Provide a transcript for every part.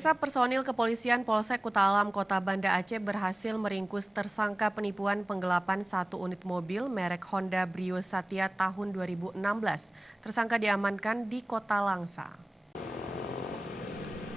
Pemirsa, personil kepolisian Polsek Kuta Alam Kota Banda Aceh berhasil meringkus tersangka penipuan penggelapan satu unit mobil merek Honda Brio Satya tahun 2016. Tersangka diamankan di Kota Langsa.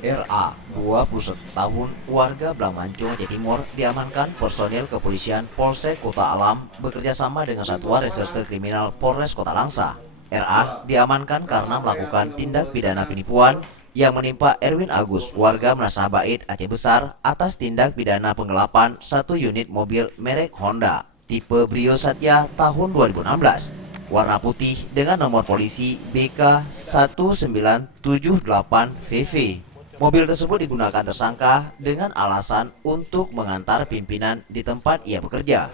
RA, 21 tahun, warga Blangmanco, Aceh Timur, diamankan personil kepolisian Polsek Kuta Alam bekerja sama dengan Satuan Reserse Kriminal Polres Kota Langsa. RA diamankan karena melakukan tindak pidana penipuan yang menimpa Erwin Agus, warga Menasah Bait, Aceh Besar, atas tindak pidana penggelapan satu unit mobil merek Honda tipe Brio Satya tahun 2016, warna putih dengan nomor polisi BK 1978VV. Mobil tersebut digunakan tersangka dengan alasan untuk mengantar pimpinan di tempat ia bekerja.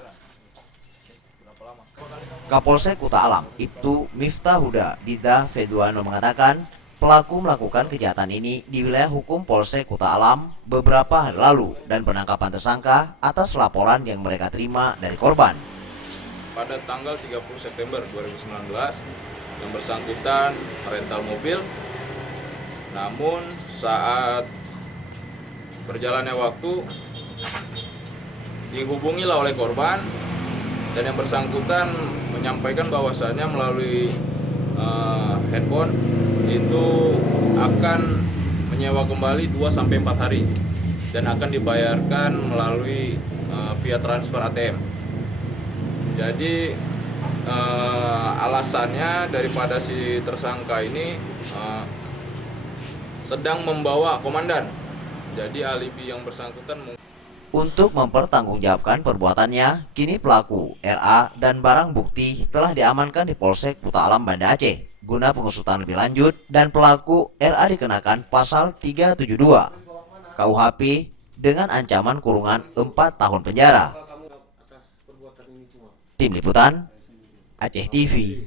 Kapolsek Kuta Alam, Ibtu Miftah Huda Dida Feduano mengatakan, pelaku melakukan kejahatan ini di wilayah hukum Polsek Kuta Alam beberapa hari lalu dan penangkapan tersangka atas laporan yang mereka terima dari korban. Pada tanggal 30 September 2019, yang bersangkutan rental mobil, namun saat berjalannya waktu dihubungilah oleh korban dan yang bersangkutan menyampaikan bahwasannya melalui handphone itu akan menyewa kembali 2-4 hari dan akan dibayarkan melalui via transfer ATM. Jadi alasannya daripada si tersangka ini sedang membawa komandan. Jadi alibi yang bersangkutan. Untuk mempertanggungjawabkan perbuatannya, kini pelaku RA dan barang bukti telah diamankan di Polsek Kuta Alam Banda Aceh guna pengusutan lebih lanjut, dan pelaku RA dikenakan pasal 372 KUHP dengan ancaman kurungan 4 tahun penjara. Tim Liputan Aceh TV.